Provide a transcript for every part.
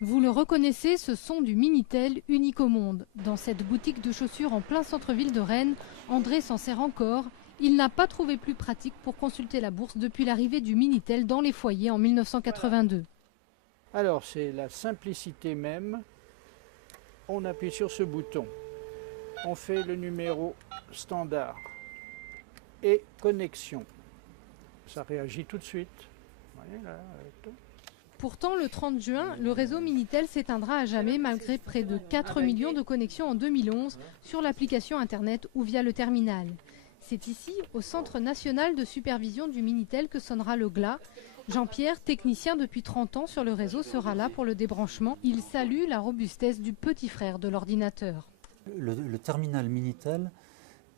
Vous le reconnaissez, ce sont du Minitel unique au monde. Dans cette boutique de chaussures en plein centre-ville de Rennes, André s'en sert encore. Il n'a pas trouvé plus pratique pour consulter la bourse depuis l'arrivée du Minitel dans les foyers en 1982. Alors c'est la simplicité même. On appuie sur ce bouton. On fait le numéro standard et connexion. Ça réagit tout de suite. Vous voyez là, Pourtant, le 30 juin, le réseau Minitel s'éteindra à jamais malgré près de 4 millions de connexions en 2011 sur l'application Internet ou via le terminal. C'est ici, au Centre national de supervision du Minitel, que sonnera le glas. Jean-Pierre, technicien depuis 30 ans sur le réseau, sera là pour le débranchement. Il salue la robustesse du petit frère de l'ordinateur. Le terminal Minitel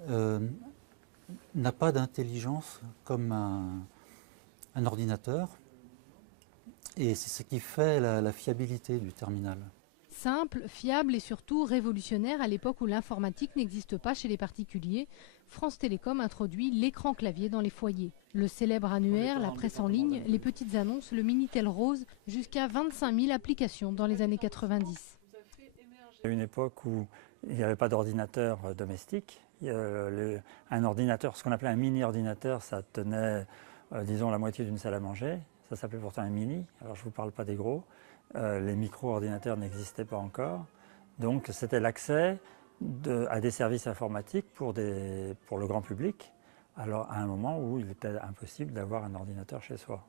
n'a pas d'intelligence comme un ordinateur. Et c'est ce qui fait la fiabilité du terminal. Simple, fiable et surtout révolutionnaire à l'époque où l'informatique n'existe pas chez les particuliers, France Télécom introduit l'écran clavier dans les foyers. Le célèbre annuaire, la presse en ligne, les petites annonces, le Minitel Rose, jusqu'à 25 000 applications dans les années 90. Il y a une époque où il n'y avait pas d'ordinateur domestique. Un ordinateur, ce qu'on appelait un mini-ordinateur, ça tenait, disons, la moitié d'une salle à manger. Ça s'appelait pourtant un mini, alors je ne vous parle pas des gros. Les micro-ordinateurs n'existaient pas encore. Donc c'était l'accès à des services informatiques pour le grand public, alors à un moment où il était impossible d'avoir un ordinateur chez soi.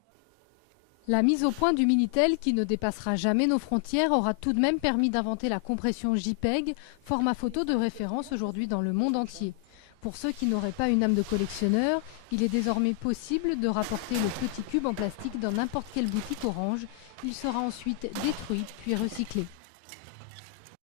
La mise au point du Minitel, qui ne dépassera jamais nos frontières, aura tout de même permis d'inventer la compression JPEG, format photo de référence aujourd'hui dans le monde entier. Pour ceux qui n'auraient pas une âme de collectionneur, il est désormais possible de rapporter le petit cube en plastique dans n'importe quelle boutique Orange. Il sera ensuite détruit puis recyclé.